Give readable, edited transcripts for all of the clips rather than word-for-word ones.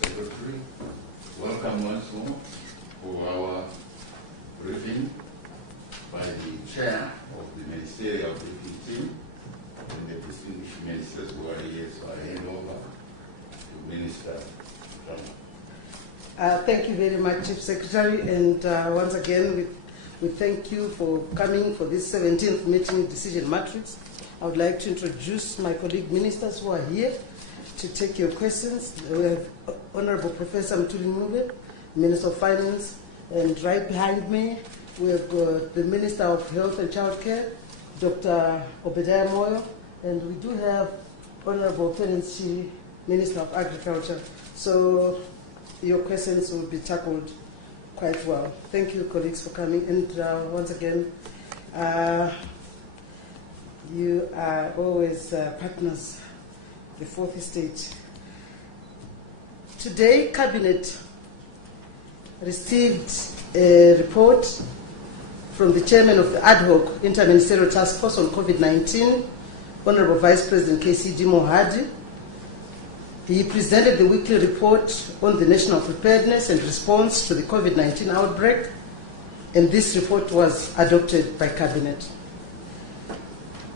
Secretary, welcome once more for our briefing by the chair of the ministerial briefing team and the distinguished ministers who are here. So I hand over to Minister Trump. Thank you very much, Chief Secretary, and once again we thank you for coming for this 17th meeting decision matrix. I would like to introduce my colleague ministers who are here to take your questions. We have Honorable Professor Mthuli Ncube, Minister of Finance, and right behind me we have got the Minister of Health and Childcare, Dr. Obadiah Moyo, and we do have Honorable Penancy, Minister of Agriculture. So your questions will be tackled quite well. Thank you, colleagues, for coming. And once again, you are always partners, the fourth estate. Today, Cabinet received a report from the chairman of the ad hoc interministerial task force on COVID-19, Honorable Vice President KCD Mohadi. He presented the weekly report on the national preparedness and response to the COVID-19 outbreak, and this report was adopted by Cabinet.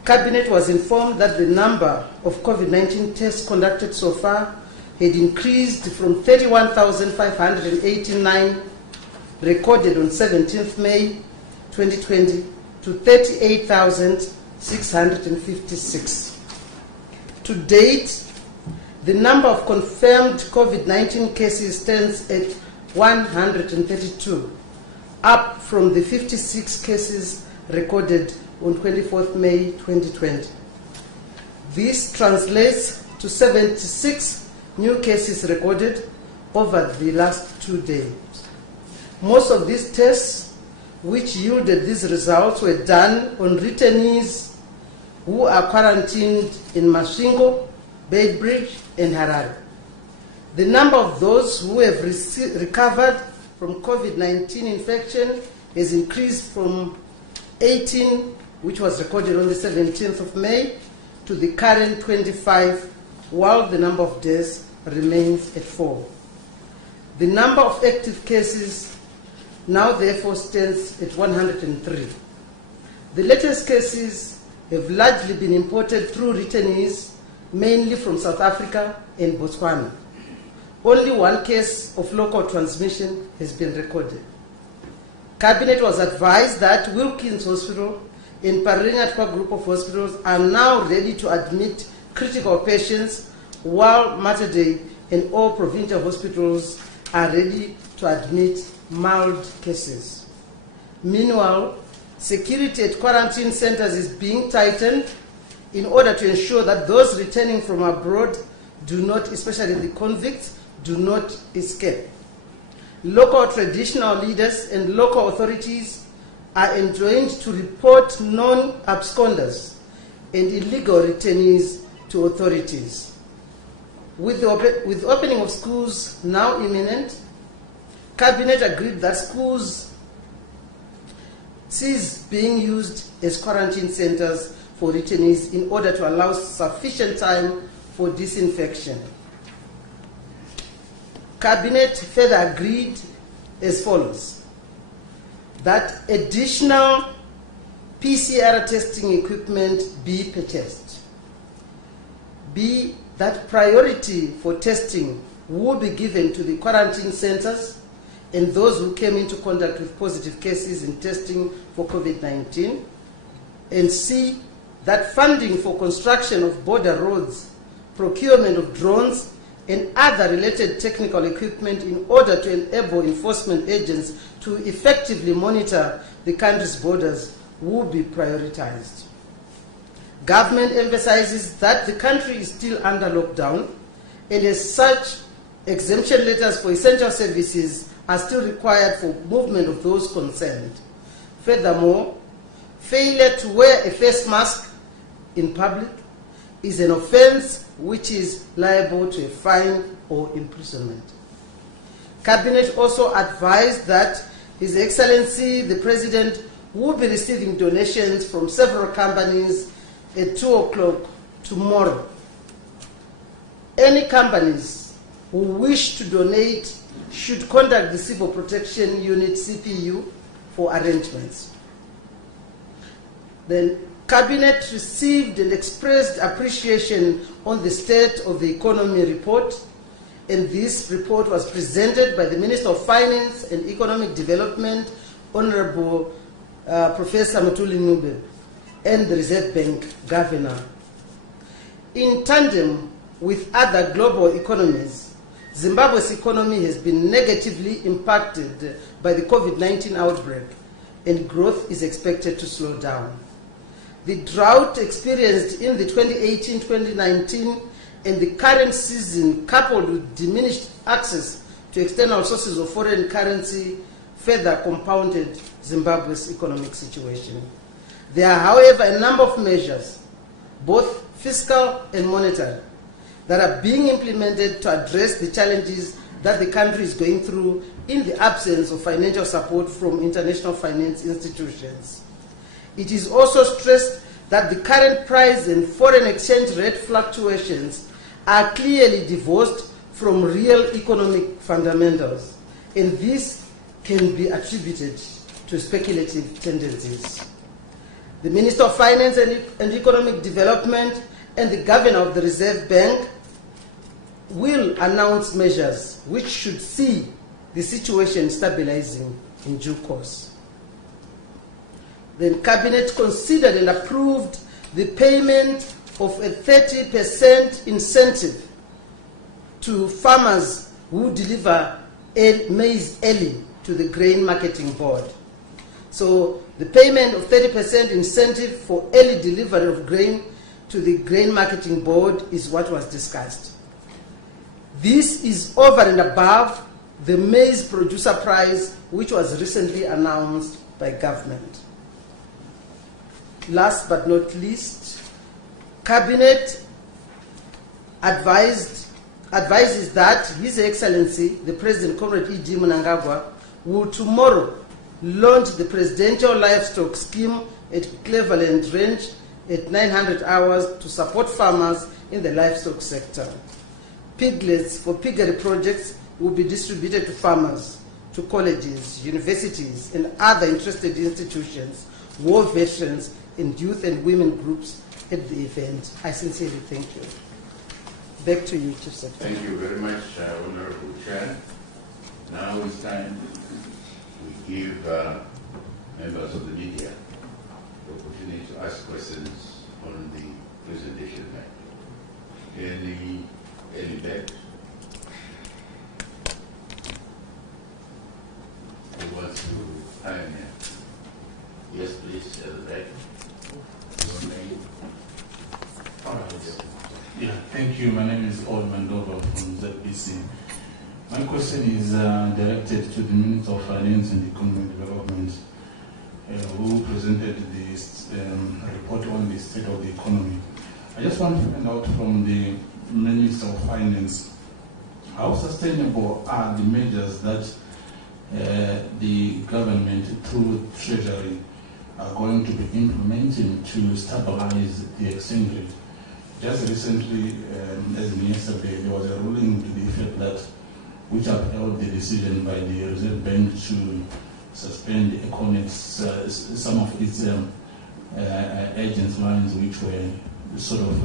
Cabinet was informed that the number of COVID-19 tests conducted so far had increased from 31,589 recorded on 17th May 2020 to 38,656. To date, the number of confirmed COVID-19 cases stands at 132, up from the 56 cases recorded on 24th May 2020. This translates to 76 new cases recorded over the last 2 days. Most of these tests which yielded these results were done on returnees who are quarantined in Masvingo, Beitbridge, and Harare. The number of those who have recovered from COVID-19 infection has increased from 18, which was recorded on the 17th of May, to the current 25, while the number of deaths remains at 4. The number of active cases now therefore stands at 103. The latest cases have largely been imported through returnees, mainly from South Africa and Botswana. Only one case of local transmission has been recorded. Cabinet was advised that Wilkins Hospital and Paringatwa Group of Hospitals are now ready to admit critical patients, while Mater Dei and all provincial hospitals are ready to admit mild cases. Meanwhile, security at quarantine centers is being tightened in order to ensure that those returning from abroad do not, especially the convicts, do not escape. Local traditional leaders and local authorities are enjoined to report non-absconders and illegal returnees to authorities. With the opening of schools now imminent, Cabinet agreed that schools cease being used as quarantine centers for returnees in order to allow sufficient time for disinfection. Cabinet further agreed as follows: that additional PCR testing equipment be purchased. B, that priority for testing will be given to the quarantine centers and those who came into contact with positive cases in testing for COVID-19. And C, that funding for construction of border roads, procurement of drones, and other related technical equipment in order to enable enforcement agents to effectively monitor the country's borders will be prioritized. Government emphasizes that the country is still under lockdown, and as such, exemption letters for essential services are still required for movement of those concerned. Furthermore, failure to wear a face mask in public is an offense which is liable to a fine or imprisonment. Cabinet also advised that His Excellency the President will be receiving donations from several companies at 2 o'clock tomorrow. Any companies who wish to donate should contact the Civil Protection Unit CPU for arrangements. The Cabinet received and expressed appreciation on the State of the Economy report, and this report was presented by the Minister of Finance and Economic Development, Honorable Professor Mutuli Ngube, and the Reserve Bank Governor. In tandem with other global economies, Zimbabwe's economy has been negatively impacted by the COVID-19 outbreak, and growth is expected to slow down. The drought experienced in the 2018-2019 and the current season, coupled with diminished access to external sources of foreign currency, further compounded Zimbabwe's economic situation. There are, however, a number of measures, both fiscal and monetary, that are being implemented to address the challenges that the country is going through in the absence of financial support from international finance institutions. It is also stressed that the current price and foreign exchange rate fluctuations are clearly divorced from real economic fundamentals, and this can be attributed to speculative tendencies. The Minister of Finance and Economic Development and the Governor of the Reserve Bank will announce measures which should see the situation stabilizing in due course. The Cabinet considered and approved the payment of a 30% incentive to farmers who deliver maize early to the Grain Marketing Board. So the payment of 30% incentive for early delivery of grain to the Grain Marketing Board is what was discussed. This is over and above the maize producer price, which was recently announced by government. Last but not least, Cabinet advises that His Excellency, the President, Comrade E.G. Mnangagwa, will tomorrow launch the Presidential Livestock Scheme at Cleveland Range at 900 hours to support farmers in the livestock sector. Piglets for piggery projects will be distributed to farmers, to colleges, universities, and other interested institutions, war veterans, and youth and women groups at the event. I sincerely thank you. Back to you, Chief Secretary. Thank you very much, Honorable Chair. Now it's time we give members of the media the opportunity to ask questions on the presentation. Any bet? Who wants to pioneer? Yes, please, at the back. Your name. Yeah, thank you. My name is Old Mandova from ZBC. My question is directed to the Minister of Finance and Economic Development, who presented this report on the state of the economy. I just want to find out from the Minister of Finance, how sustainable are the measures that the government through Treasury are going to be implementing to stabilize the exchange rate? Just recently, as in yesterday, there was a ruling to the effect that which upheld the decision by the Reserve Bank to suspend Econet, some of its agents' lines which were sort of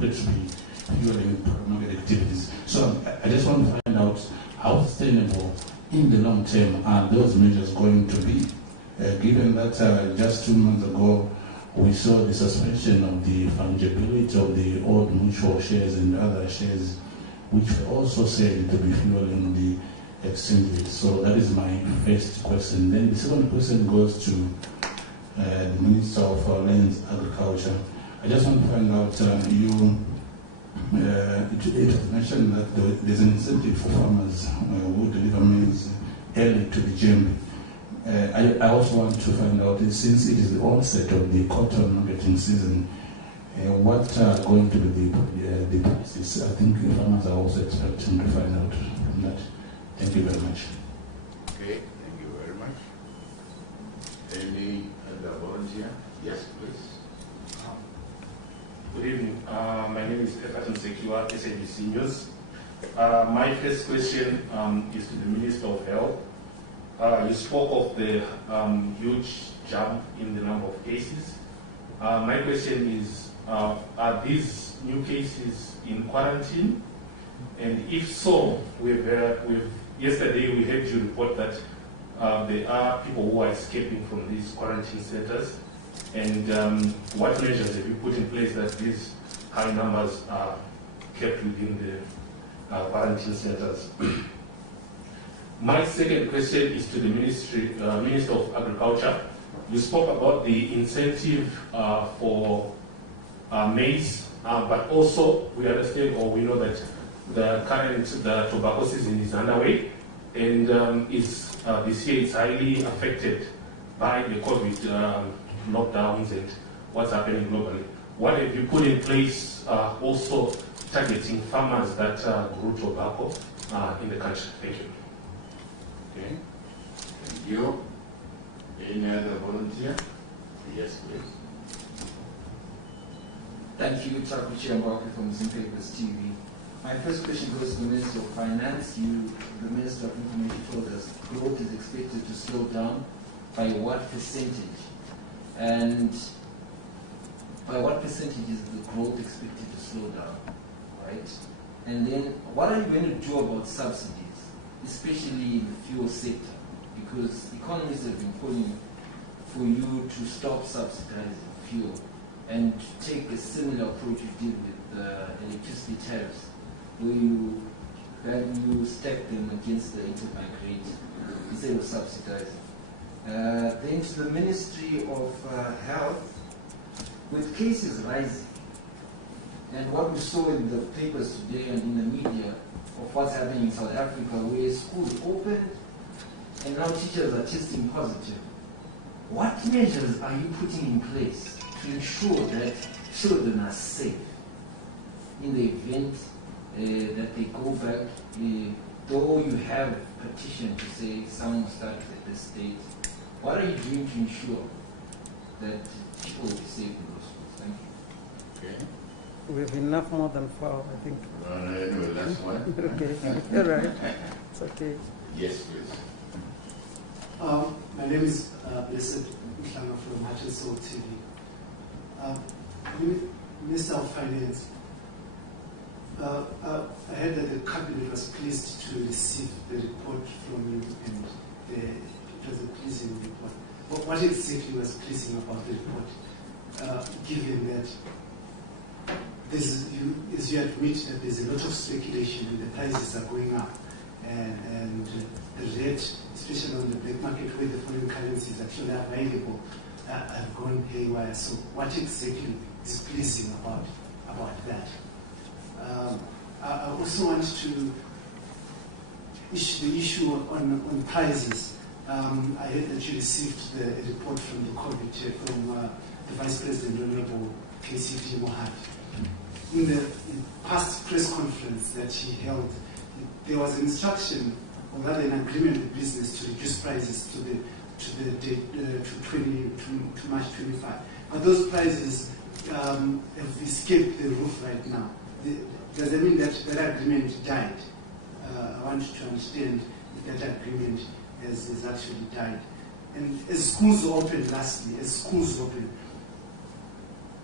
put to be fueling market activities. So I just want to find out how sustainable in the long term are those measures going to be, given that just 2 months ago we saw the suspension of the fungibility of the old mutual shares and other shares which were also said to be fueling the exchange rate. So that is my first question. Then the second question goes to the Minister of Lands Agriculture. I just want to find out, it was mentioned that there's an incentive for farmers who deliver maize early to the GMB. I also want to find out, since it is the onset of the cotton marketing season, what are going to be the prices? I think the farmers are also expecting to find out from that. Thank you very much. Okay, thank you very much. Any other volunteer? Yes, please. ZBC News. My first question is to the Minister of Health. You spoke of the huge jump in the number of cases. My question is, are these new cases in quarantine? And if so, yesterday we heard you report that there are people who are escaping from these quarantine centers. And what measures have you put in place that these high numbers are kept within the quarantine centers? My second question is to the Minister of Agriculture. You spoke about the incentive for maize, but also we understand, or we know that the tobacco season is underway, and this year is highly affected by the COVID lockdowns and what's happening globally. What have you put in place also targeting farmers that grow tobacco in the country? Thank you. Okay. Thank you. Any other volunteer? Yes, please. Thank you, Takuchi Mbaki from Zimbabwe TV. My first question goes to the Minister of Finance. The Minister of Information told us growth is expected to slow down by what percentage? And by what percentage is the growth expected to slow down, right? And then what are you going to do about subsidies, especially in the fuel sector? Because economists have been calling for you to stop subsidizing fuel and take a similar approach you did with electricity tariffs, where you stack them against the interbank rate instead of subsidizing. Then to the Ministry of Health, with cases rising, and what we saw in the papers today and in the media of what's happening in South Africa, where schools opened and now teachers are testing positive. What measures are you putting in place to ensure that children are safe in the event that they go back, though you have a petition to say some will start at this stage? What are you doing to ensure that people will be safe in those schools? Thank you. Okay. We have enough more than 4, I think. No, last one. Okay, all right. It's okay. Yes, please. My name is Blessed Mhlanga from Hutchinson TV. Minister of Finance, I heard that the cabinet was pleased to receive the report from you, and it was a pleasing report. But what exactly was pleasing about the report, given that as you admit that there's a lot of speculation and the prices are going up, and the rate, especially on the black market where the foreign currency is actually available, have gone haywire. So what exactly is pleasing about that? I also want to the issue on prices. I heard that you received the report from the COVID from the Vice President, Honorable KCP Mohad. In the past press conference that he held, there was an instruction, or rather an agreement with business to reduce prices to March 25. But those prices have escaped the roof right now. Does that mean that that agreement died? I want to understand if that agreement has actually died. And as schools open, lastly,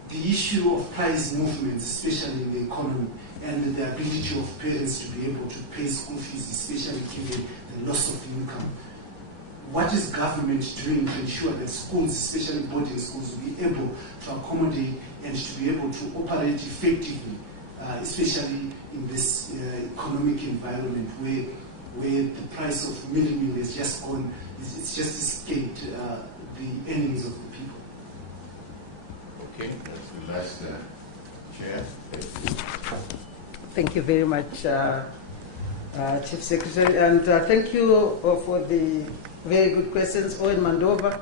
the issue of price movements, especially in the economy, and the ability of parents to be able to pay school fees, especially given the loss of income. What is government doing to ensure that schools, especially boarding schools, will be able to accommodate and to be able to operate effectively, especially in this economic environment where the price of meal has just gone, it's just escaped the earnings of the people? Okay, that's the last chair. Thank you very much, Chief Secretary, and thank you for the very good questions. Owen Mandova,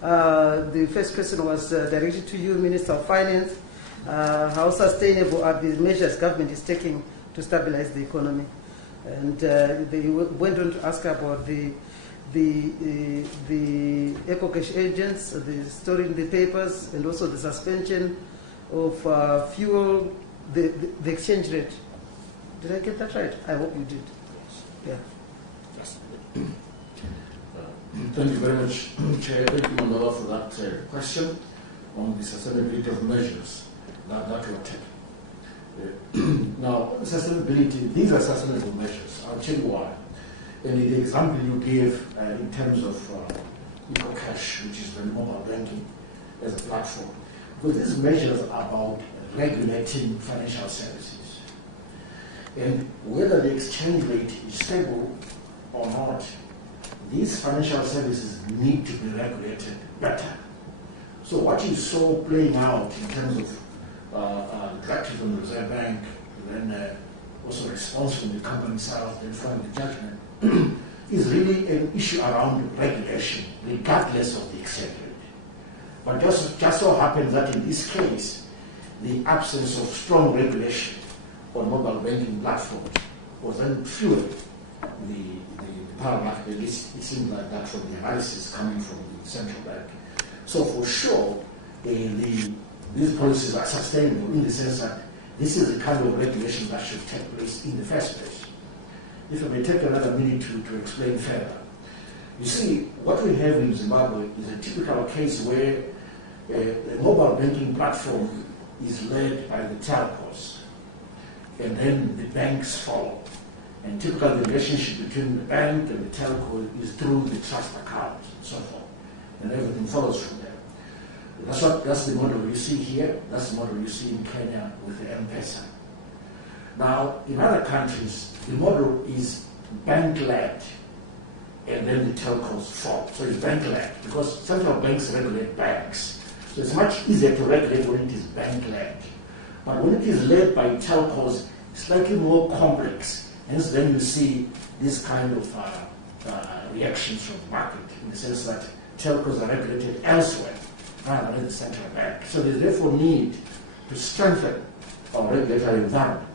the first question was directed to you, Minister of Finance. How sustainable are the measures government is taking to stabilize the economy? And they went on to ask about the eco-cash agents, the story in the papers, and also the suspension of fuel, the exchange rate Did I get that right? I hope you did. Yeah. Yes. Thank you very much, Chair. Thank you, Mandela, for that question on the sustainability of measures that were taken. Now, sustainability, these are sustainable measures. I'll tell you why. And the example you gave in terms of EcoCash, which is the mobile banking as a platform, because these measures are about regulating financial services. And whether the exchange rate is stable or not, these financial services need to be regulated better. So what you saw playing out in terms of directive from the Reserve Bank, and then also response from the company itself, then from the judgment, is really an issue around regulation, regardless of the exchange rate. But just so happens that in this case, the absence of strong regulation on mobile banking platforms was then fueling the power market. At least it seemed like that from the analysis coming from the central bank. So for sure, these policies are sustainable in the sense that this is the kind of regulation that should take place in the first place. If I may take another minute to explain further. You see, what we have in Zimbabwe is a typical case where the mobile banking platform is led by the telcos, and then the banks follow. And typically the relationship between the bank and the telco is through the trust account and so forth. And everything follows from there. That's the model you see here. That's the model you see in Kenya with the M-Pesa. Now, in other countries, the model is bank-led, and then the telcos follow. So it's bank-led, because central banks regulate banks. So it's much easier to regulate when it is bank-led. But when it is led by telcos, it's slightly more complex. Hence, then you see this kind of reactions from the market, in the sense that telcos are regulated elsewhere rather than the central bank. So there's therefore need to strengthen our regulatory environment.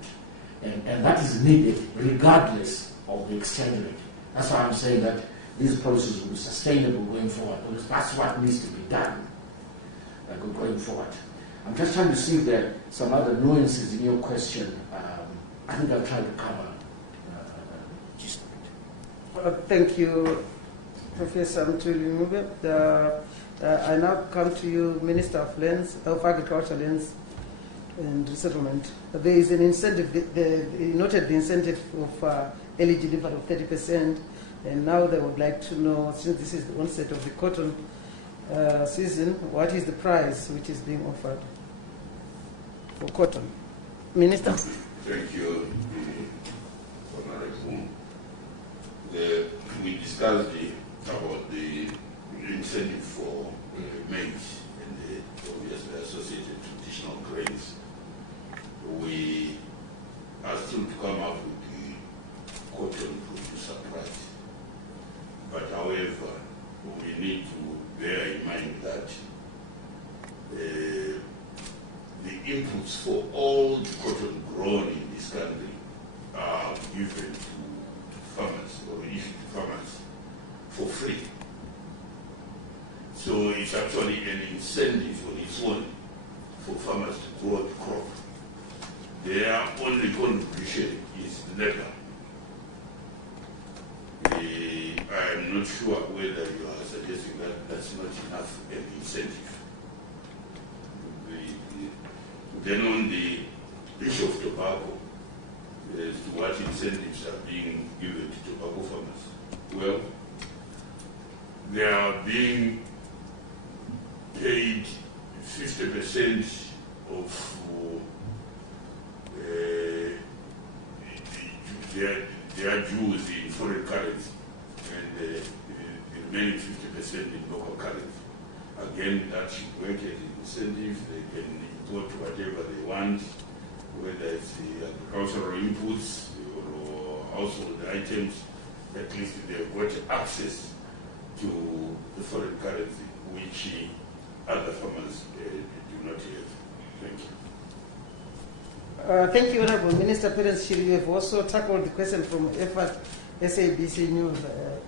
And that is needed regardless of the exchange rate. That's why I'm saying that these policies will be sustainable going forward, because that's what needs to be done going forward. I'm just trying to see if there are some other nuances in your question. I think I'll try to cover. Thank you, Professor Mtuli. I now come to you, Minister of Agriculture, Lands and Resettlement. There is an incentive, you noted the incentive of early delivery of 30%, and now they would like to know, since this is the onset of the cotton season, what is the price which is being offered for cotton? Minister? Thank you, Honorable. We discussed about the incentive for maize and the obviously associated traditional grains. We are still to come up with the cotton producer price. But however, we need to bear in mind that the inputs for all the cotton grown in this country are given to farmers, or issued to farmers for free. So it's actually an incentive on its own for farmers to grow the crop. Their only contribution is labor. I am not sure whether you are suggesting that that's not enough an incentive. Then on the issue of tobacco, as to what incentives are being given to tobacco farmers. Well, they are being paid 50% of their dues in foreign currency, and the remaining 50% in local currency. Again, that should work as an incentive. They can import whatever they want, whether it's the agricultural inputs or household items. At least they've got access to the foreign currency, which other farmers do not have. Thank you. Thank you, Honorable Minister Perence Shiri. You have also tackled the question from EFAT SABC News.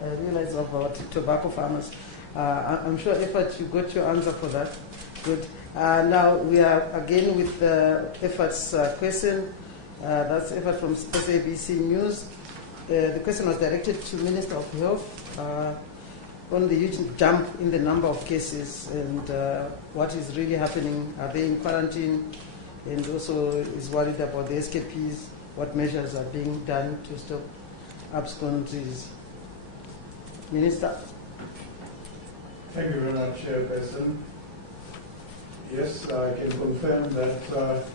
I realize about tobacco farmers. I'm sure EFAT, you got your answer for that. Good. Now we are again with EFAT's question That's Eva from SABC News. The question was directed to Minister of Health on the huge jump in the number of cases and what is really happening. Are they in quarantine? And also is worried about the escapees. What measures are being done to stop abscondees? Minister. Thank you very much, Chairperson. Yes, I can confirm that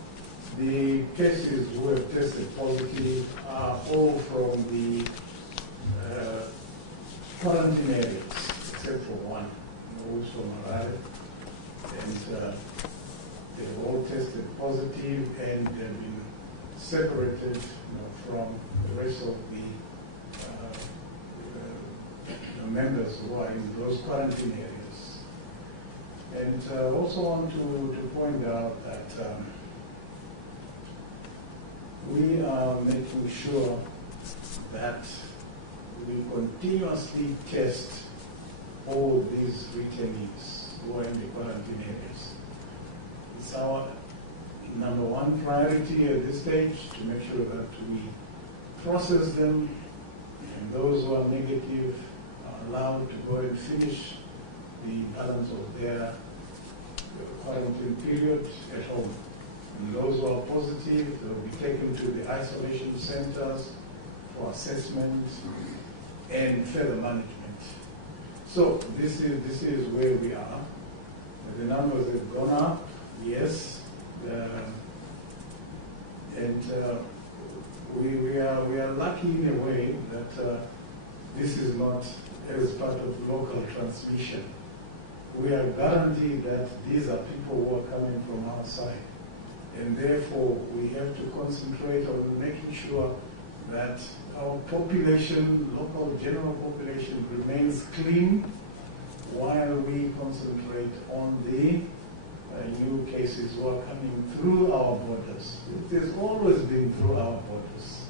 the cases who have tested positive are all from the quarantine areas, except for one, who's from Harare. And they've all tested positive and have been separated from the rest of the members who are in those quarantine areas. And I also want to point out that we are making sure that we continuously test all these returnees who are in the quarantine areas. It's our number one priority at this stage to make sure that we process them, and those who are negative are allowed to go and finish the balance of their quarantine period at home. And those who are positive will be taken to the isolation centers for assessment and further management. So this is where we are. The numbers have gone up, yes, and we are lucky in a way that this is not as part of local transmission. We are guaranteed that these are people who are coming from outside, and therefore we have to concentrate on making sure that our population, local general population, remains clean while we concentrate on the new cases who are coming through our borders. It has always been through our borders,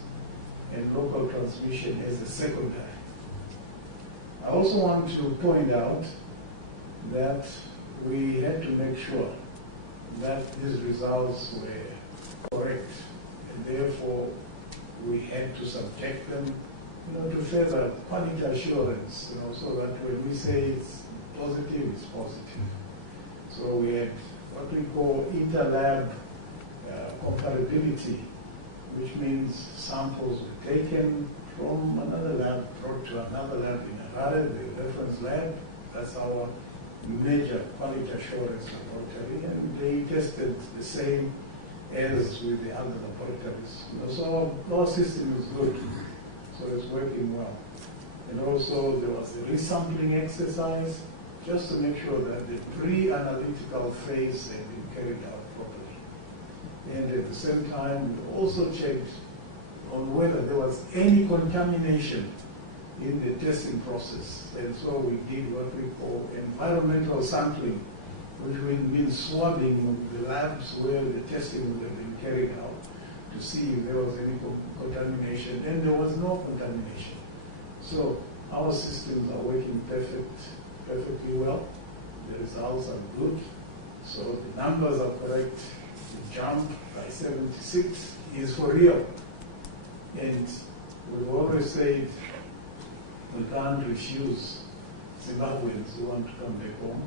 and local transmission is a secondary. I also want to point out that we had to make sure that these results were correct, and therefore we had to subject them, to further quality assurance, so that when we say it's positive, it's positive. So we had what we call inter-lab comparability, which means samples were taken from another lab, brought to another lab in Harare, the reference lab. That's our major quality assurance laboratory, and they tested the same as with the other laboratories. So our system is good, so it's working well. And also there was a resampling exercise just to make sure that the pre-analytical phase had been carried out properly. And at the same time, we also checked on whether there was any contamination in the testing process. And so we did what we call environmental sampling, which means swabbing the labs where the testing would have been carried out to see if there was any contamination, and there was no contamination. So our systems are working perfectly well. The results are good. So the numbers are correct. The jump by 76 is for real. And we've always said we can't refuse Zimbabweans who want to come back home.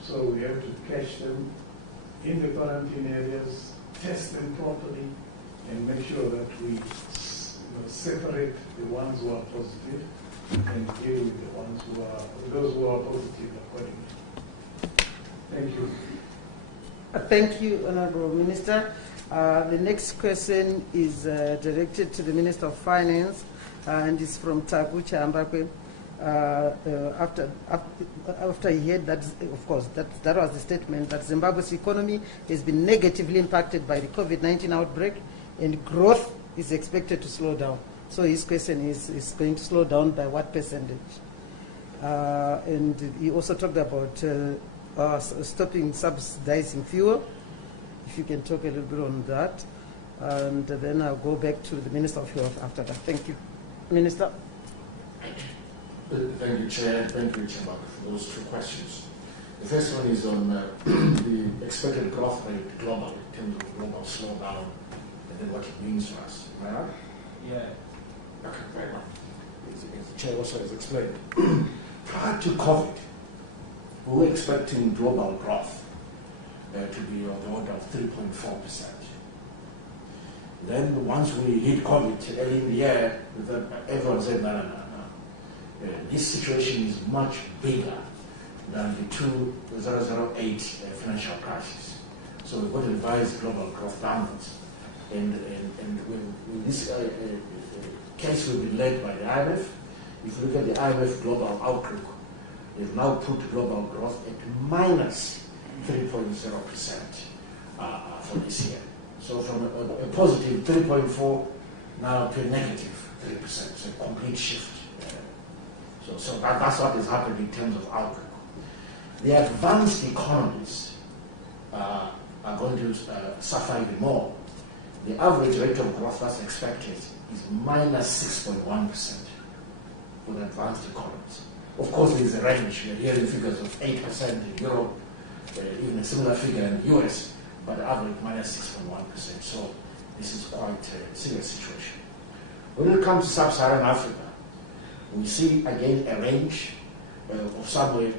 So we have to catch them in the quarantine areas, test them properly, and make sure that we separate the ones who are positive and deal with the ones who are, those who are positive accordingly. Thank you. Thank you, Honorable Minister. The next question is directed to the Minister of Finance, and is from Tagucha Ambakwe. After he heard that, of course, that was the statement that Zimbabwe's economy has been negatively impacted by the COVID-19 outbreak, and growth is expected to slow down. So his question is going to slow down by what percentage? And he also talked about stopping subsidizing fuel. If you can talk a little bit on that. And then I'll go back to the Minister of Health after that. Thank you. Minister. Thank you, Chair. Thank you, Chairman, for those two questions. The first one is on the expected growth rate globally in terms of global slowdown then what it means for us. Am I right? Yeah. Okay, very well. As the Chair also has explained, prior to COVID, we were expecting global growth to be on the order of 3.4%. Then once we hit COVID early in the year, everyone said, no. This situation is much bigger than the 2008 financial crisis. So we've got to revise global growth downwards. And when this case will be led by the IMF. If you look at the IMF global outlook, they've now put global growth at minus 3.0% for this year. So from a positive 3.4 now to a negative 3%. So a complete shift. So that's what has happened in terms of outlook. The advanced economies are going to suffer even more. The average rate of growth that's expected is minus 6.1% for the advanced economies. Of course, there is a range. We are hearing figures of 8% in Europe, even a similar figure in the US, but average minus 6.1%. So this is quite a serious situation. When it comes to sub-Saharan Africa, we see again a range of somewhere,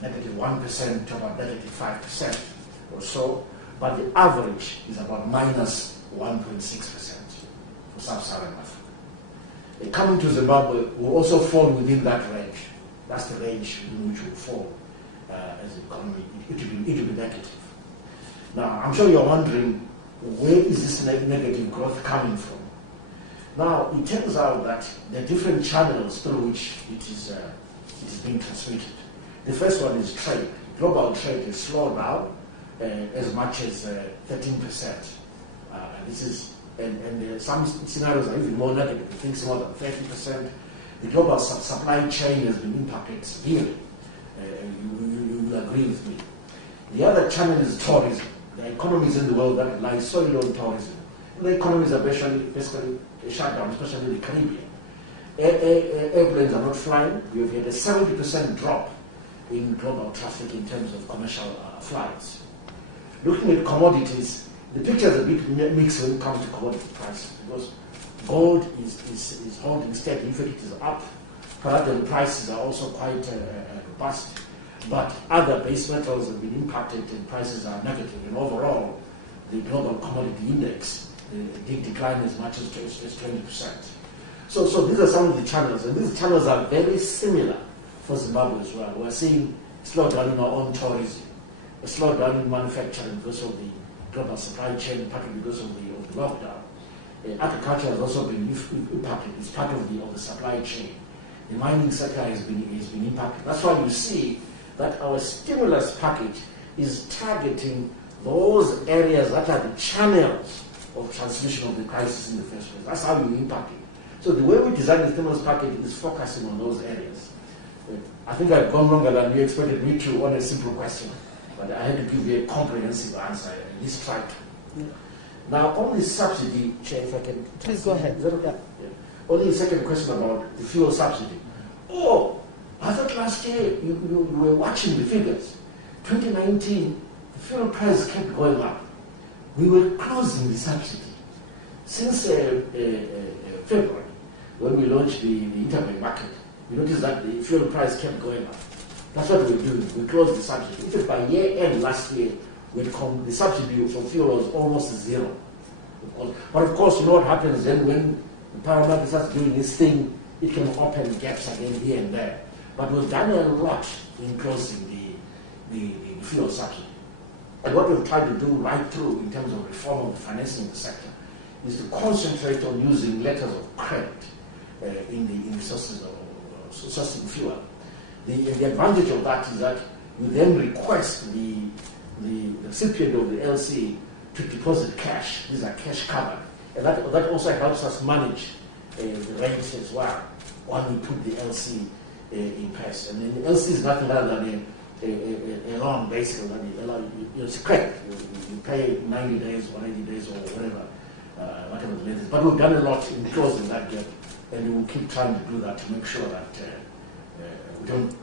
negative 1% to about negative 5% or so, but the average is about minus 1.6% for sub-Saharan Africa. Coming to Zimbabwe will also fall within that range. That's the range in which we will fall as an economy. It will be negative. Now, I'm sure you're wondering, where is this negative growth coming from? Now, it turns out that there are different channels through which it is being transmitted. The first one is trade. Global trade is slowed down as much as 13%. And some scenarios are even more negative. I think more than 30%. The global supply chain has been impacted severely. You will agree with me. The other channel is tourism. There are economies in the world that rely solely on tourism. And the economies are basically shut down, especially in the Caribbean. Airplanes are not flying. We've had a 70% drop in global traffic in terms of commercial flights. Looking at commodities, the picture is a bit mixed when it comes to commodity prices, because gold is holding steady. In fact, it is up. Palladium prices are also quite robust. But other base metals have been impacted and prices are negative. And overall, the global commodity index did decline as much as 20%. So these are some of the channels, and these channels are very similar for Zimbabwe as well. We're seeing a slowdown in our own tourism, a slowdown in manufacturing because of the global supply chain, partly because of the lockdown. Agriculture has also been impacted. It's part of the supply chain. The mining sector has been impacted. That's why you see that our stimulus package is targeting those areas that are the channels of transmission of the crisis in the first place. That's how you impact it. So the way we design the stimulus package is focusing on those areas. I think I've gone longer than you expected me to on a simple question, but I had to give you a comprehensive answer, at least try to. Yeah. Now, on the subsidy, Chair, if I can... Please go ahead. Is that okay? Yeah. Only a second question about the fuel subsidy. Oh, I thought last year you were watching the figures. 2019, the fuel price kept going up. We were closing the subsidy. Since February, when we launched the interbank market, we noticed that the fuel price kept going up. That's what we're doing. We closed the subsidy. In fact, by year end last year, the subsidy for fuel was almost zero. But of course, you know what happens then when the Parliament starts doing this thing, it can open gaps again here and there. But we've done a lot in closing the fuel subsidy. And what we've tried to do right through in terms of reform of the financing of the sector is to concentrate on using letters of credit in sources of sourcing fuel. The advantage of that is that you then request the recipient of the LC to deposit cash. These are cash covered. And that also helps us manage the rates as well when we put the LC in place. And then the LC is nothing other than a loan, basically. It's credit. You pay 90 days, 180 days, or whatever the length is. But we've done a lot in closing that gap, and we will keep trying to do that to make sure that we don't,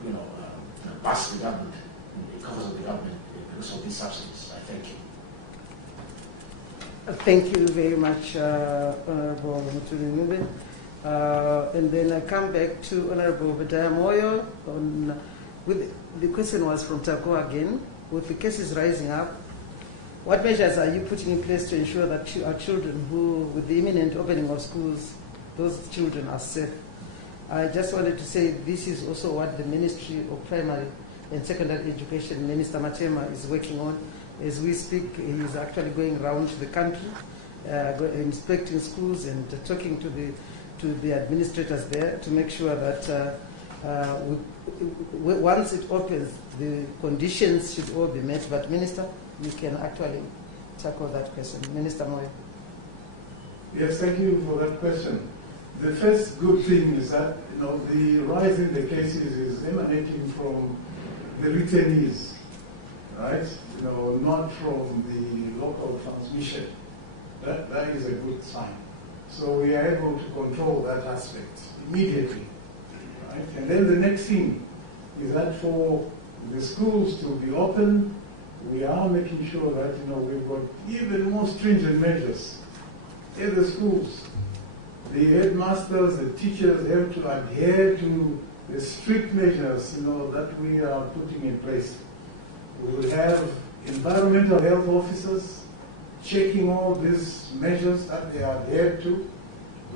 bust the government, the coffers of the government because of these subsidies. I thank you. Thank you very much, Honorable Mutuli. And then I come back to Honorable Bedaya Moyo. The question was from Tako again. With the cases rising up, what measures are you putting in place to ensure that our children who, with the imminent opening of schools, those children are safe? I just wanted to say this is also what the Ministry of Primary and Secondary Education, Minister Matema, is working on. As we speak, he is actually going around the country, inspecting schools and talking to the administrators there to make sure that once it opens, the conditions should all be met. But Minister, you can actually tackle that question. Minister Moyo. Yes, thank you for that question. The first good thing is that the rise in the cases is emanating from the returnees, right? Not from the local transmission. That is a good sign. So we are able to control that aspect immediately, right? And then the next thing is that for the schools to be open, we are making sure that we've got even more stringent measures in the schools. The headmasters, the teachers have to adhere to the strict measures that we are putting in place. We will have environmental health officers checking all these measures that they are adhered to.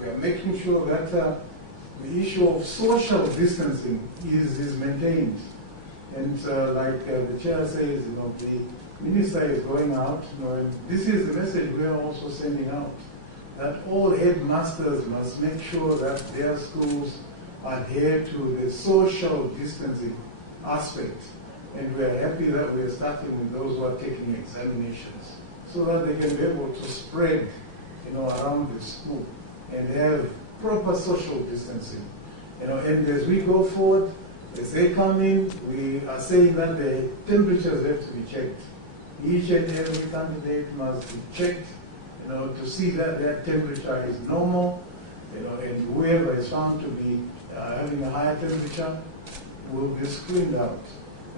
We are making sure that the issue of social distancing is maintained. And like the chair says, the minister is going out, and this is the message we are also sending out, that all headmasters must make sure that their schools adhere to the social distancing aspect. And we are happy that we are starting with those who are taking examinations so that they can be able to spread around the school and have proper social distancing. And as we go forward, as they come in, we are saying that the temperatures have to be checked. Each and every candidate must be checked to see that their temperature is normal, and whoever is found to be having a higher temperature will be screened out.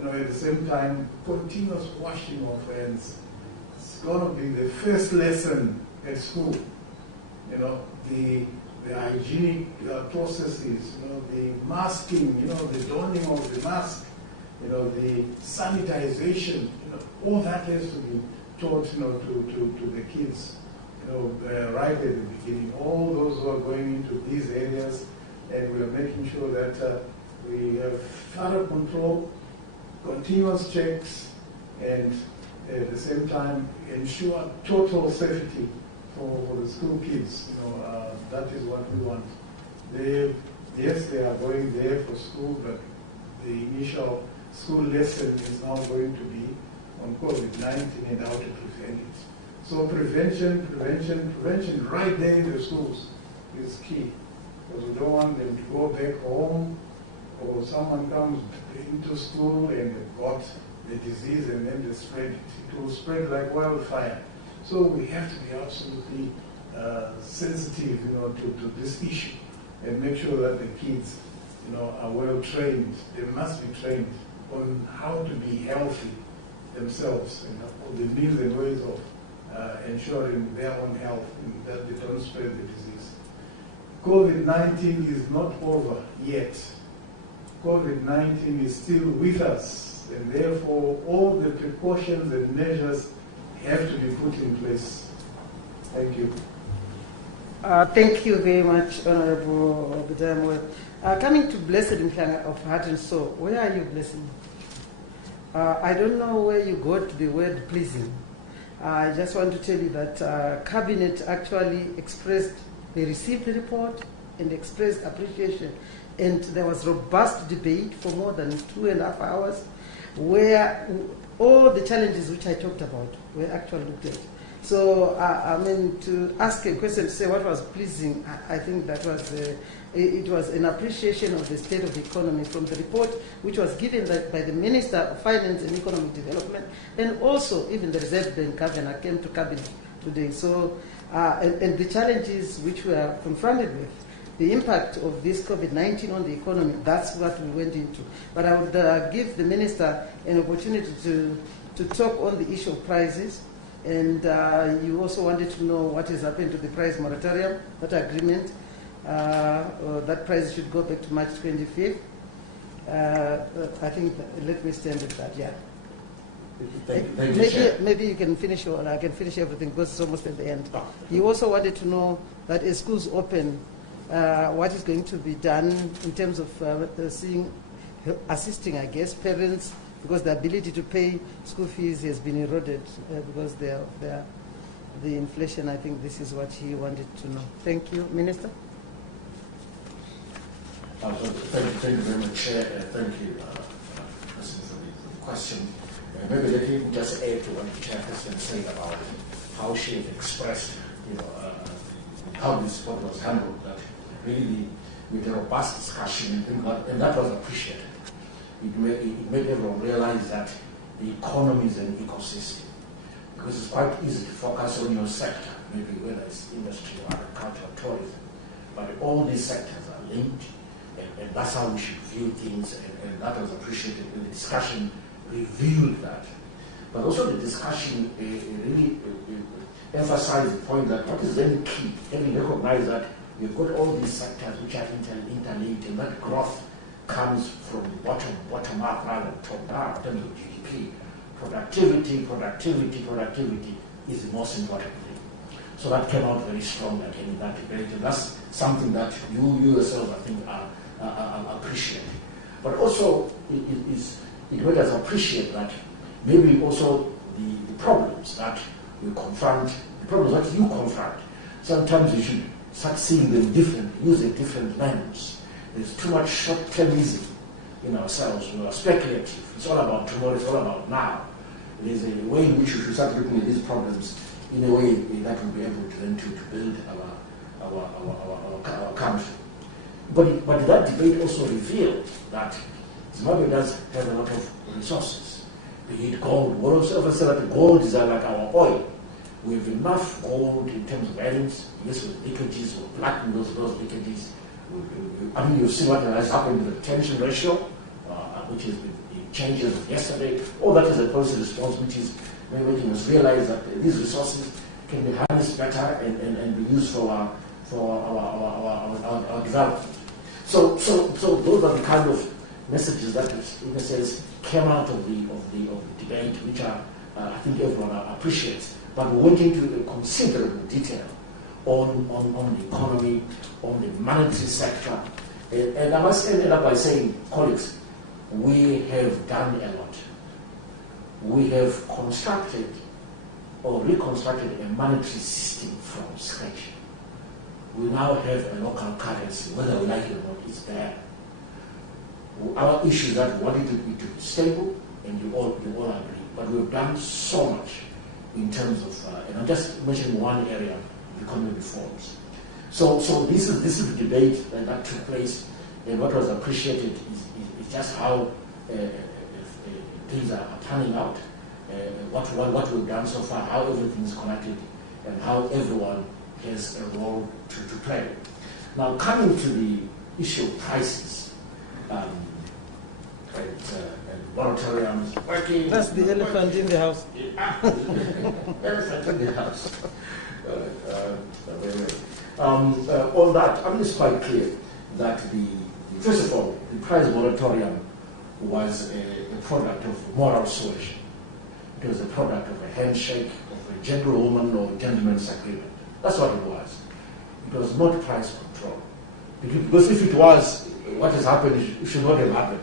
At the same time, continuous washing of hands. It's going to be the first lesson at school. The hygienic processes, the masking, the donning of the mask, the sanitization, all that has to be taught, to the kids. Right at the beginning, all those who are going into these areas, and we are making sure that we have thorough control, continuous checks, and at the same time ensure total safety for the school kids. That is what we want. Yes, they are going there for school, but the initial school lesson is now going to be on COVID-19 and how to prevent it. So prevention right there in the schools is key, because we don't want them to go back home, or someone comes into school and they've got the disease and then they spread it. It will spread like wildfire. So we have to be absolutely sensitive, to this issue and make sure that the kids, are well trained. They must be trained on how to be healthy themselves and all the means and ways of ensuring their own health and that they don't spread the disease. COVID-19 is not over yet. COVID-19 is still with us, and therefore all the precautions and measures have to be put in place. Thank you. Thank you very much, Honorable Bedaya. Coming to Blessed Mhlanga of Heart and Soul, where are you, Blessed? I don't know where you got the word pleasing. I just want to tell you that Cabinet actually expressed, they received the report and expressed appreciation. And there was robust debate for more than 2.5 hours where all the challenges which I talked about were actually looked at. So, to ask a question to say what was pleasing, I think that was it was an appreciation of the state of the economy from the report which was given by the Minister of Finance and Economic Development, and also even the Reserve Bank Governor came to Cabinet today. So, and the challenges which we are confronted with, the impact of this COVID-19 on the economy, that's what we went into. But I would give the Minister an opportunity to talk on the issue of prices, And you also wanted to know what has happened to the price moratorium, that agreement. That price should go back to March 25th. I think, let me stand at that, yeah. Thank you, Chair. Maybe you can finish, or I can finish everything because it's almost at the end. You also wanted to know that as schools open, what is going to be done in terms of assisting, I guess, parents, because the ability to pay school fees has been eroded because the inflation. I think this is what he wanted to know. Thank you, Minister. Thank you very much, Chair. Thank you, President, for the question. Maybe let me just add to what the Chairperson said about how she had expressed, how this report was handled. That really, with a robust discussion, and that was appreciated. It made everyone realize that the economy is an ecosystem, because it's quite easy to focus on your sector, maybe whether it's industry or agriculture or tourism, but all these sectors are linked. And that's how we should view things, and that was appreciated. And the discussion revealed that. But also the discussion really emphasized the point that what is then key, having recognized that we've got all these sectors which are interlinked, and that growth comes from bottom up rather than top down in terms of GDP. Productivity is the most important thing. So that came out very strongly again in that debate, and that's something that you yourself, I think, appreciate. But also, it made us appreciate that maybe also the problems that we confront, the problems that you confront, sometimes you should start seeing them different, use a different lens. There's too much short-termism in ourselves. We are speculative. It's all about tomorrow, it's all about now. There's a way in which we should start looking at these problems in a way that will be able to then to build our country. But that debate also revealed that Zimbabwe does have a lot of resources, be it gold. We also say that gold is like our oil. We have enough gold in terms of earnings. Yes, with leakages, we're blacking those leakages. I mean, you've seen what has happened with the retention ratio, which is the changes of yesterday. All that is a policy response, which is making us realize that these resources can be harnessed better and be used for our development. So those are the kind of messages that, in a sense, came out of the debate, which I think everyone appreciates. But we went into considerable detail on the economy, on the monetary sector, and I must end up by saying, colleagues, we have done a lot. We have constructed or reconstructed a monetary system from scratch. We now have a local currency, whether we like it or not, it's there. Our issue is that we wanted it to be stable, and you all agree. But we've done so much in terms of, and I'm just mentioning one area, economic reforms. So this is the debate that took place, and what was appreciated is just how things are turning out, what we've done so far, how everything is connected, and how everyone has a role to play. Now, coming to the issue of prices, and moratoriums working. That's the elephant in the house. Elephant in the house. All that, I mean, it's quite clear that first of all, the price moratorium was a product of moral suasion. It was a product of a handshake, of a gentlewoman or gentleman's agreement. That's what it was. It was not price control. Because if it was, what has happened, it should not have happened.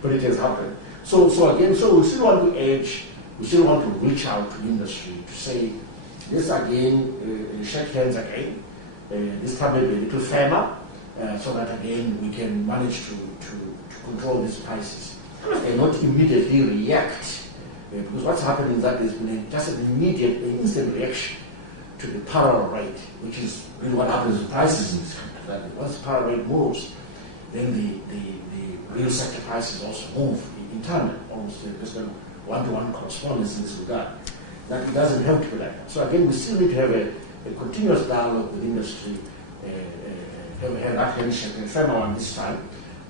But it has happened. So we still want to edge, we still want to reach out to industry to say, this again, shake hands again, this time maybe a little firmer, so that again we can manage to control these prices and not immediately react. Because what's happening is that there's been just an immediate, instant reaction to the parallel rate, which is really what happens with prices in this country. Once the parallel rate moves, then the real sector prices also move in tandem, almost just a one-to-one correspondence in this regard. That it doesn't have to be like that. So again, we still need to have a continuous dialogue with industry, have that handshake, a firmer one this time,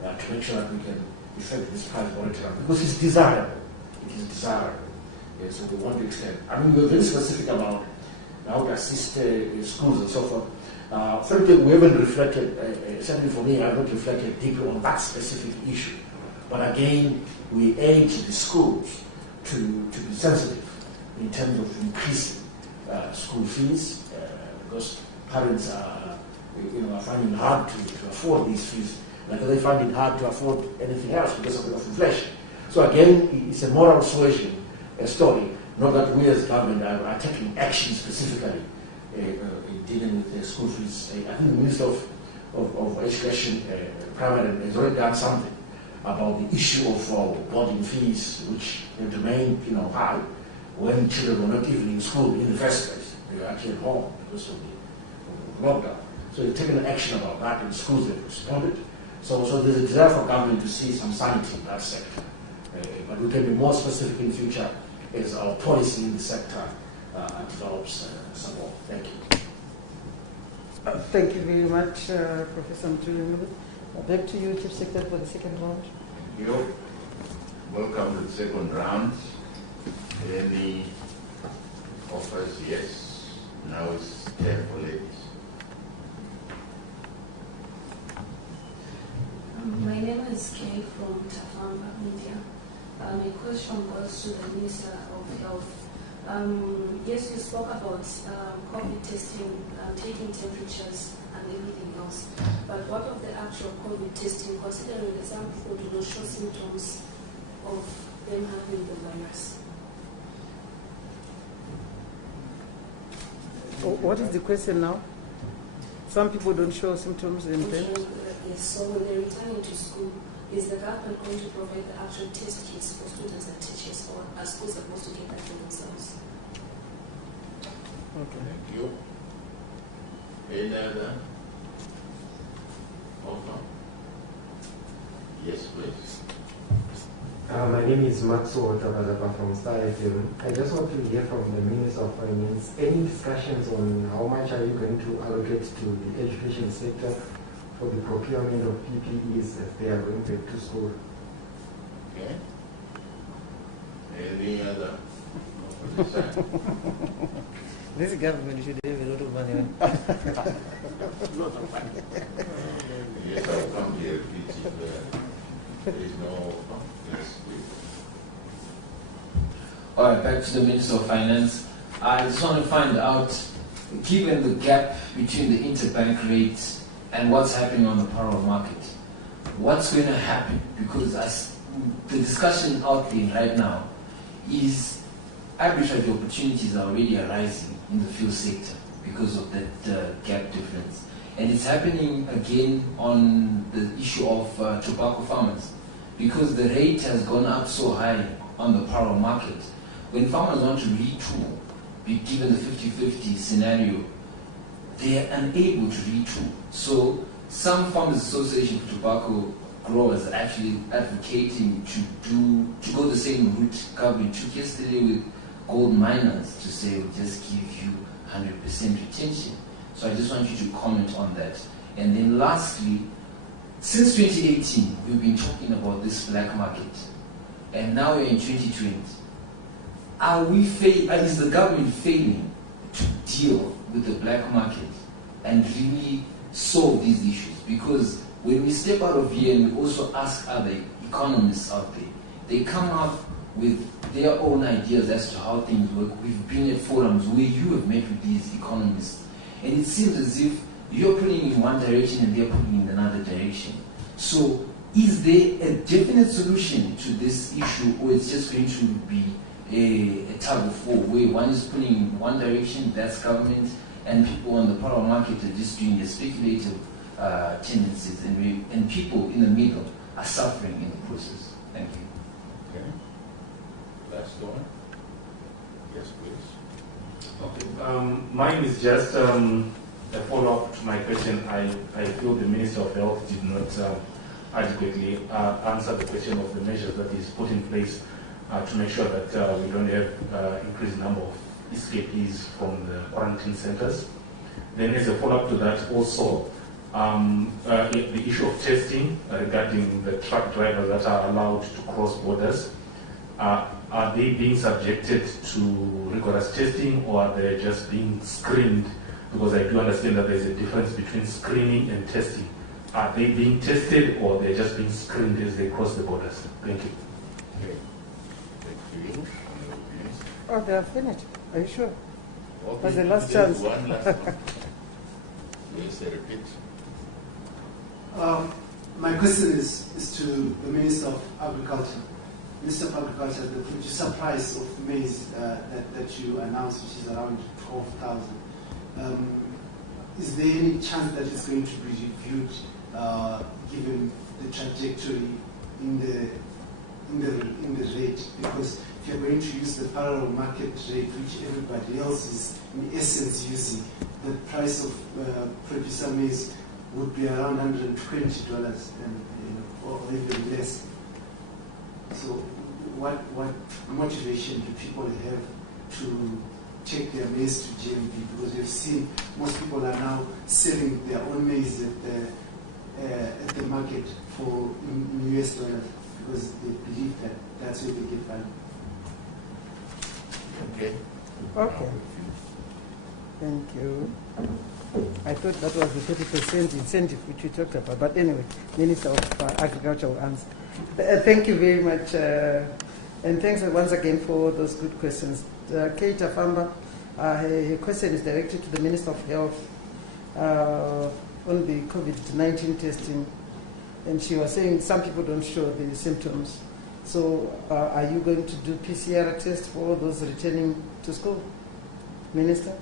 to make sure that we can effect this price moratorium, because it's desirable. It is desirable. So we want to extend. I mean, we're very specific about how to assist schools and so forth. Frankly, we haven't reflected, certainly for me, I haven't reflected deeply on that specific issue. But again, we urge the schools to be sensitive in terms of increasing school fees, because parents are finding it hard to afford these fees, like they find it hard to afford anything else because of inflation. So again, it's a moral suasion story, not that we as government are taking action specifically in dealing with school fees. I think the Minister of Education, Primary, has already done something about the issue of boarding fees, which remain high when children were not even in school in the first place. They were actually at home because of the lockdown. So they've taken action about that, and schools have responded. So there's a desire for government to see some sanity in that sector. But we can be more specific in the future as our policy in the sector develops some more. Thank you. Thank you very much, Professor Mtuli. Back to you, Chief Secretary, for the second round. Thank you. Welcome to the second round. Any offers? Yes. Now it's 10 for ladies. My name is Kay from Tafamba Media. My question goes to the Minister of Health. Yes, you spoke about COVID testing, taking temperatures and everything else. But what of the actual COVID testing, considering that some people do not show symptoms of them having the virus? What is the question now? Some people don't show symptoms in them? Yes, so when they're returning to school, is the government going to provide the actual test kits for students and teachers, or are schools supposed to get that for themselves? Okay. Thank you. Any other offer? Yes, please. My name is Maxwell Tabazapa from Star FM. I just want to hear from the Minister of Finance any discussions on how much are you going to allocate to the education sector for the procurement of PPEs as they are going back to school. Okay. Any other? This government should have a lot of money. Lot of money. Yes, I'll come here, please, if there is no. Yes, please. All right, back to the Minister of Finance. I just want to find out, given the gap between the interbank rates and what's happening on the power market, what's going to happen? Because the discussion out there right now is arbitrage opportunities are already arising in the fuel sector because of that gap difference. And it's happening again on the issue of tobacco farmers, because the rate has gone up so high on the power market. When farmers want to retool, be given the 50-50 scenario, they are unable to retool. So some Farmers Association for Tobacco Growers are actually advocating to go the same route government took yesterday with gold miners, to say we'll just give you 100% retention. So I just want you to comment on that. And then lastly, since 2018, we've been talking about this black market, and now we're in 2020. Is the government failing to deal with the black market and really solve these issues? Because when we step out of here and we also ask other economists out there, they come up with their own ideas as to how things work. We've been at forums where you have met with these economists, and it seems as if you're putting in one direction and they're putting in another direction. So is there a definite solution to this issue, or it's just going to be a tug of war where one is pulling in one direction, that's government, and people on the power market are just doing their speculative tendencies, and people in the middle are suffering in the process? Thank you. Okay. Last one. Yes, please. Okay. Mine is just a follow-up to my question. I feel the Minister of Health did not adequately answer the question of the measures that is put in place to make sure that we don't have increased number of escapees from the quarantine centers. Then as a follow-up to that also, the issue of testing regarding the truck drivers that are allowed to cross borders. are they being subjected to rigorous testing, or are they just being screened? Because I do understand that there's a difference between screening and testing. Are they being tested, or they're just being screened as they cross the borders? Thank you. Okay. Thank you. Oh, they are finished. Are you sure? Okay. That's the last There's chance. One last one. Yes, I repeat. My question is to the Minister of Agriculture. Minister of Agriculture, the producer price of maize that you announced, which is around 12,000, is there any chance that it's going to be reviewed given the trajectory in the rate? Because if you're going to use the parallel market rate, which everybody else is in essence using, the price of producer maize would be around $120 or even less. So what motivation do people have to take their maize to GMB? Because we've seen most people are now selling their own maize at the market in US dollars because they believe that that's where they get value. Okay. Okay. Thank you. I thought that was the 30% incentive which we talked about. But anyway, Minister of Agriculture will answer. Thank you very much. And thanks once again for those good questions. Kate Afamba, her question is directed to the Minister of Health on the COVID-19 testing. And she was saying some people don't show the symptoms. So are you going to do PCR tests for those returning to school? Minister?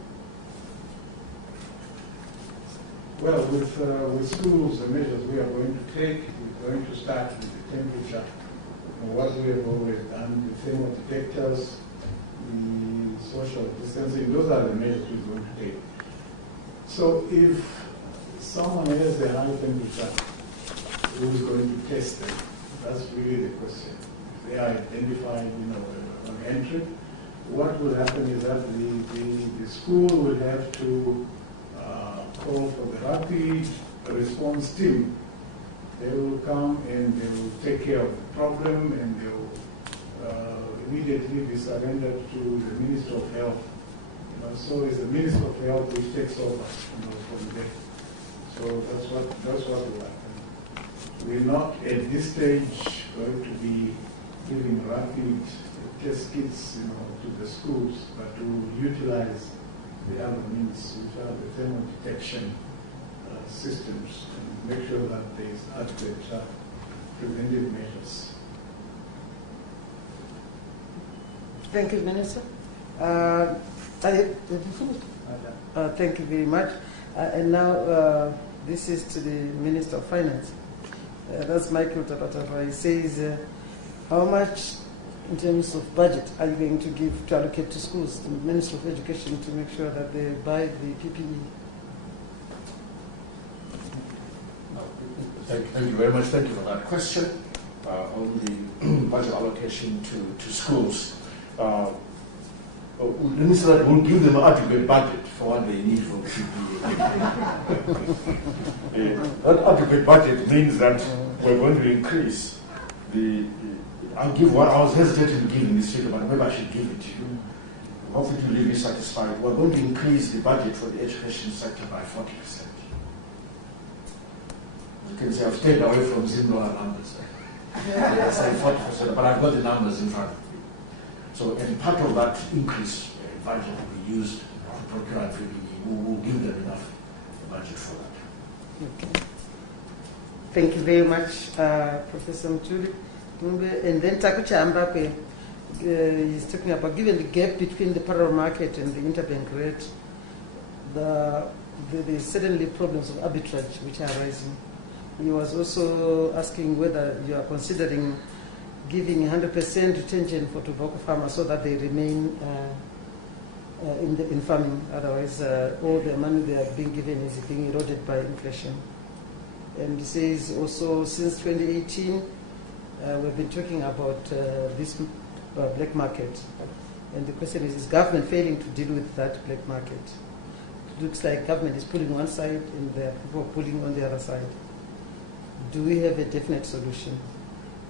Well, with schools, the measures we are going to take, we're going to start with the temperature. What we have always done, the thermal detectors, the social distancing, those are the measures we're going to take. So if someone has a high temperature, who's going to test them? That's really the question. If they are identified, on entry, what will happen is that the school will have to call for the rapid response team. They will come and they will take care of the problem, and they will immediately be surrendered to the Minister of Health. So it's the Minister of Health which takes over from there. So that's what will happen. We're not at this stage going to be giving rapid test kits to the schools, but to utilize the other means, which are the thermal detection systems, and make sure that there is adequate preventive measures. Thank you, Minister. Have you finished? Thank you very much. And now this is to the Minister of Finance. That's Michael Tapatapa. He says, how much in terms of budget are you going to give to allocate to schools, the Minister of Education, to make sure that they buy the PPE? Thank you very much. Thank you for that question. On the budget allocation to schools, the minister will give them an adequate budget for what they need for PPE. That adequate budget means that we're going to increase I'll give one. I was hesitating to give this figure, but maybe I should give it to you. Hopefully you'll leave me satisfied. We're going to increase the budget for the education sector by 40%. You can say I've stayed away from Zimbabwe numbers. I say 40%, but I've got the numbers in front of me. So, and part of that increase budget will be used to procure PPE. We'll give them enough budget for that. Okay. Thank you very much, Professor Mtuli. And then Takucha Ambape is talking about, given the gap between the parallel market and the interbank rate, there's certainly problems of arbitrage which are rising. He was also asking whether you are considering giving 100% retention for tobacco farmers so that they remain in farming. Otherwise, all the money they are being given is being eroded by inflation. And he says also, since 2018, we've been talking about this black market. And the question is government failing to deal with that black market? It looks like government is pulling one side and there are people pulling on the other side. Do we have a definite solution?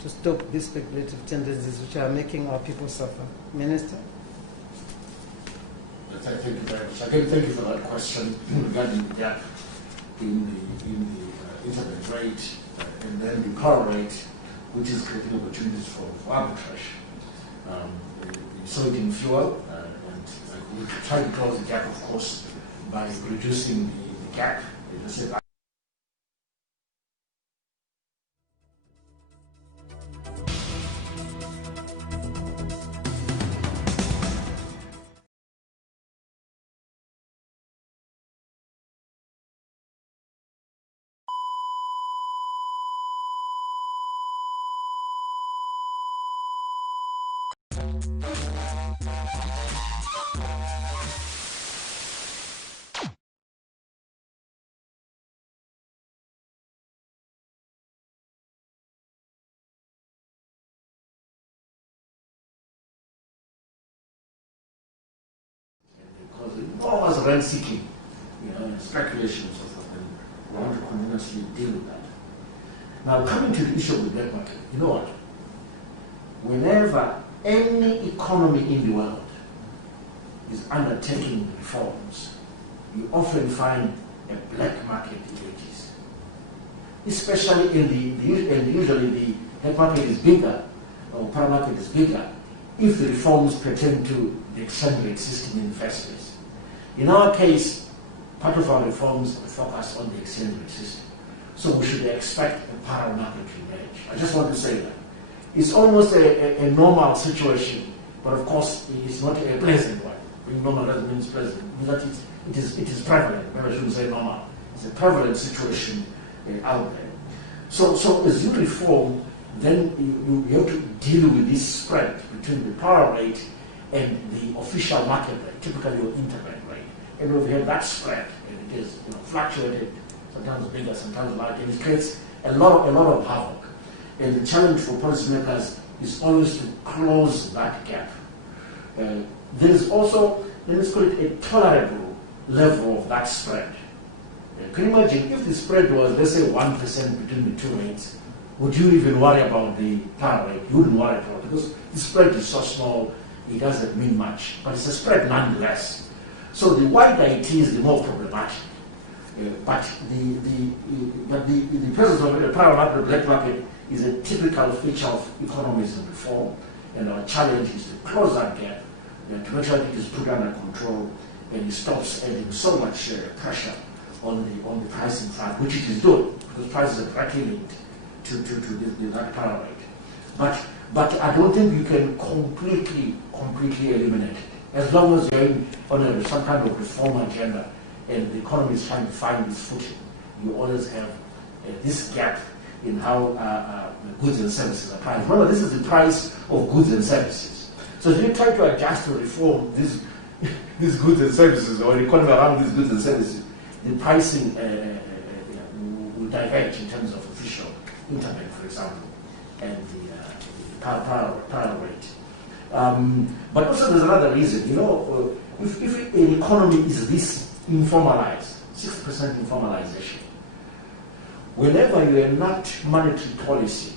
to stop these speculative tendencies which are making our people suffer? Minister? Thank you very much. Again, thank you for that question regarding the gap in the internet rate and then the power rate, which is creating opportunities for arbitrage. You saw it in fuel, and we try to close the gap, of course, by reducing the gap. As I said, because enormous rent seeking, speculations or something. We want to continuously deal with that. Now, coming to the issue of the black market, you know what? Whenever any economy in the world is undertaking reforms, you often find a black market activities. Especially usually the black market is bigger, or power market is bigger, if the reforms pertain to the exchange rate system in the first place. In our case, part of our reforms are focused on the exchange rate system. So we should expect a parallel market to emerge. I just want to say that. It's almost a normal situation, but of course it's not a pleasant one. Being normal doesn't mean it's pleasant. It means that it is prevalent. Maybe I shouldn't say normal. It's a prevalent situation out there. So as you reform, then you have to deal with this spread between the power rate and the official market rate, typically your interbank rate. And we've had that spread, and it is fluctuated, sometimes bigger, sometimes larger, and it creates a lot of havoc. And the challenge for policymakers is always to close that gap. There is also, let's call it a tolerable level of that spread. Can you imagine if the spread was, let's say, 1% between the two rates, would you even worry about the power rate? You wouldn't worry at all, because the spread is so small, it doesn't mean much. But it's a spread nonetheless. So the wider it is, the more problematic. But the presence of the power market, the black market, is a typical feature of economies in reform. And our challenge is to close that gap, to make sure that it is put under control and it stops adding so much pressure on the pricing front, which it is doing, because prices are directly linked to that power rate. But I don't think you can completely eliminate it. As long as you're on some kind of reform agenda and the economy is trying to find its footing, you always have this gap in how goods and services are priced. Remember, this is the price of goods and services. So if you try to adjust or reform these goods and services, or the economy around these goods and services, the pricing will diverge in terms of official interbank, for example, and the power rate. But also there's another reason. If an economy is this informalized, 60% informalization, whenever you enact monetary policy,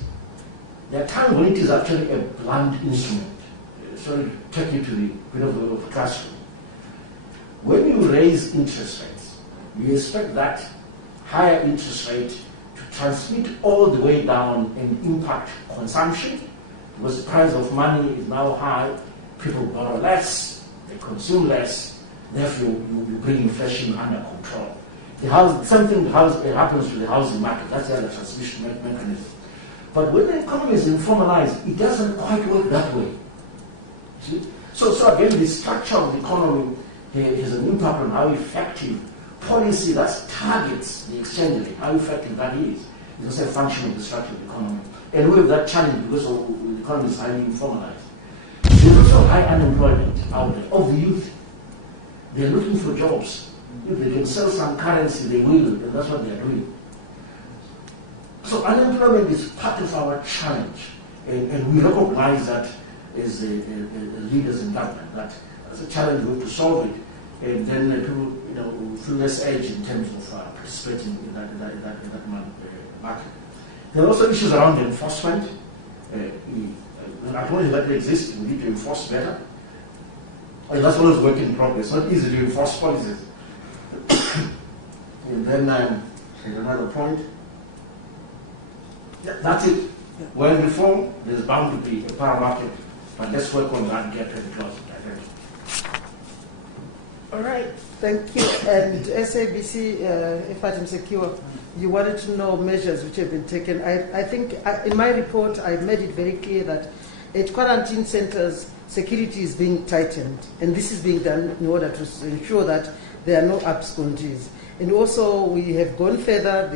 there are times when it is actually a blunt instrument. Sorry to take you to the bit of the classroom. When you raise interest rates, you expect that higher interest rate to transmit all the way down and impact consumption, because the price of money is now high, people borrow less, they consume less, therefore you bring inflation under control. Something happens to the housing market, that's the other transmission mechanism. But when the economy is informalized, it doesn't quite work that way. See? So again, the structure of the economy has an impact on how effective policy that targets the exchange rate, how effective that is. It's also a function of the structure of the economy. And we have that challenge because the economy is highly informalized. There's also high unemployment out there of the youth. They're looking for jobs. If they can sell some currency, they will, and that's what they're doing. So unemployment is part of our challenge, and we recognize that as leaders in government, that as a challenge we have to solve it, and then people feel less edge in terms of participating in that market. There are also issues around enforcement. acknowledge that they exist, we need to enforce better. And that's always work in progress. It's not easy to enforce policies. And then there's another point. Yeah, that's it. When reform, there's bound to be a power market. But let's work on that and get very close. All right, thank you. And SABC, Fatim Secure, you wanted to know measures which have been taken. I think in my report, I made it very clear that at quarantine centers, security is being tightened. And this is being done in order to ensure that there are no abscondees. And also, we have gone further.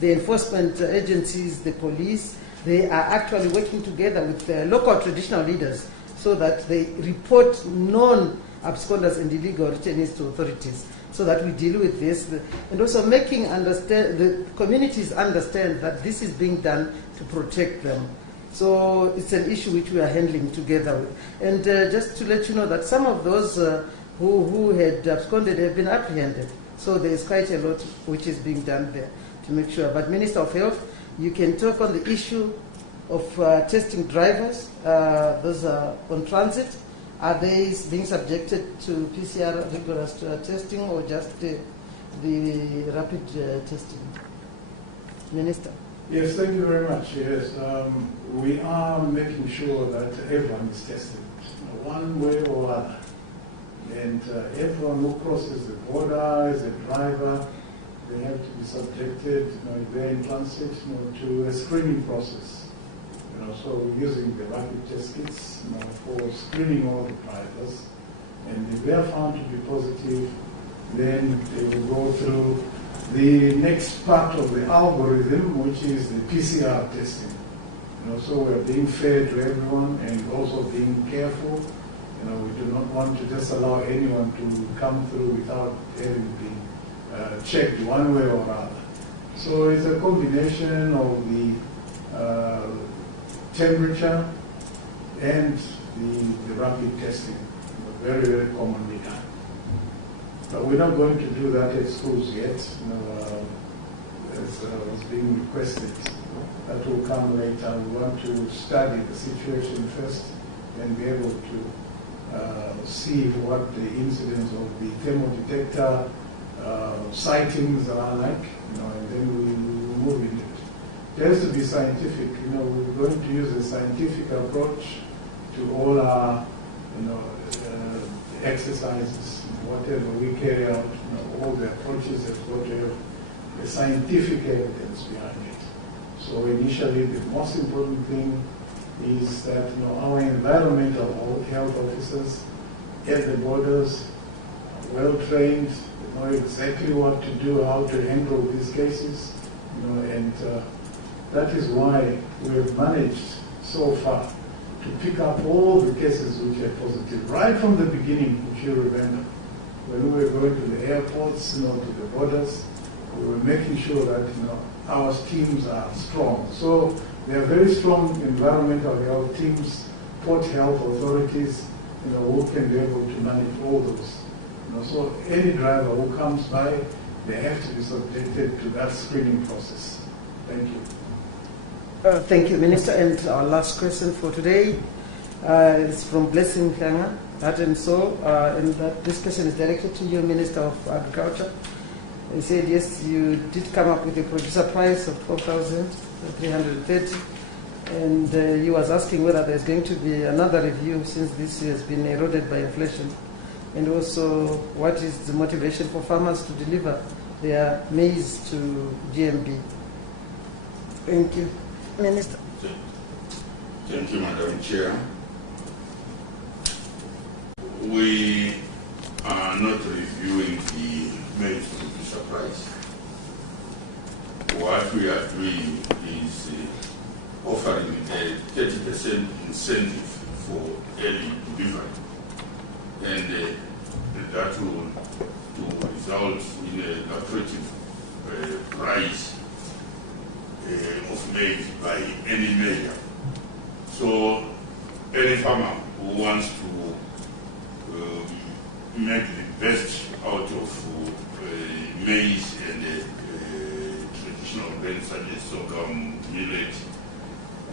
The enforcement agencies, the police, they are actually working together with the local traditional leaders so that they report non-absconders and illegal returnees to authorities so that we deal with this. And also making the communities understand that this is being done to protect them. So it's an issue which we are handling together with. And just to let you know that some of those who had absconded have been apprehended. So there is quite a lot which is being done there to make sure. But Minister of Health, you can talk on the issue of testing drivers. Those are on transit. Are they being subjected to PCR rigorous testing or just the rapid testing? Minister. Yes, thank you very much. Yes, we are making sure that everyone is tested, one way or other. And everyone who crosses the border as a driver, they have to be subjected, if they're in transit, to a screening process. So we're using the rapid test kits, for screening all the drivers. And if they are found to be positive, then they will go through the next part of the algorithm, which is the PCR testing. So we're being fair to everyone and also being careful. We do not want to just allow anyone to come through without having been checked one way or other. So it's a combination of the temperature and the rapid testing, very, very commonly done. But we're not going to do that at schools yet, as was being requested. That will come later. We want to study the situation first and be able to see what the incidence of the thermal detector sightings are like, and then we will move into it. It has to be scientific. We're going to use a scientific approach to all our, exercises, whatever we carry out. All the approaches have got to have a scientific evidence behind it. So initially, the most important thing is that our environmental health officers at the borders are well trained, they know exactly what to do, how to handle these cases, and that is why we have managed so far to pick up all the cases which are positive right from the beginning. If you remember, when we were going to the airports, to the borders, we were making sure that our teams are strong. So there are very strong environmental health teams, port health authorities, who can be able to manage all those. So any driver who comes by, they have to be subjected to that screening process. Thank you. Thank you, Minister. And our last question for today is from Blessing Hlanga, Heart and Soul, and this question is directed to you, Minister of Agriculture. He said, yes, you did come up with a producer price of 4,330, and he was asking whether there's going to be another review since this has been eroded by inflation, and also what is the motivation for farmers to deliver their maize to GMB. Thank you. Minister. Thank you, Madam Chair. We are not reviewing the maize producer price. What we are doing is offering a 30% incentive for early delivery, and that will result in an attractive price of maize by any measure. So any farmer who wants to make the best out of maize and traditional grains such as sorghum, millet,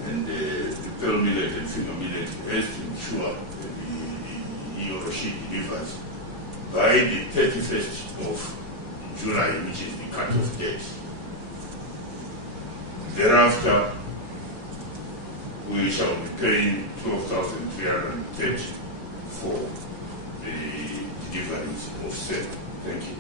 and the pearl millet and finger millet has to ensure that he or she delivers by the 31st of July, which is the cut-off date. Thereafter, we shall be paying 12,330 for the deliveries of sale. Thank you.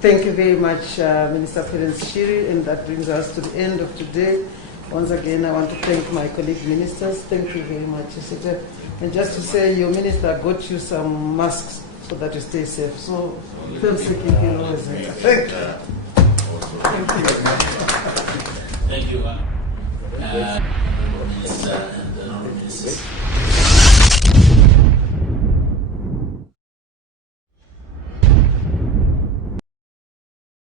Thank you very much, Minister Perence Shiri, and that brings us to the end of today. Once again, I want to thank my colleague ministers. Thank you very much, Isita. And just to say, your minister got you some masks so that you stay safe. So, thank you. Thank you. Minister and the honorable ministers.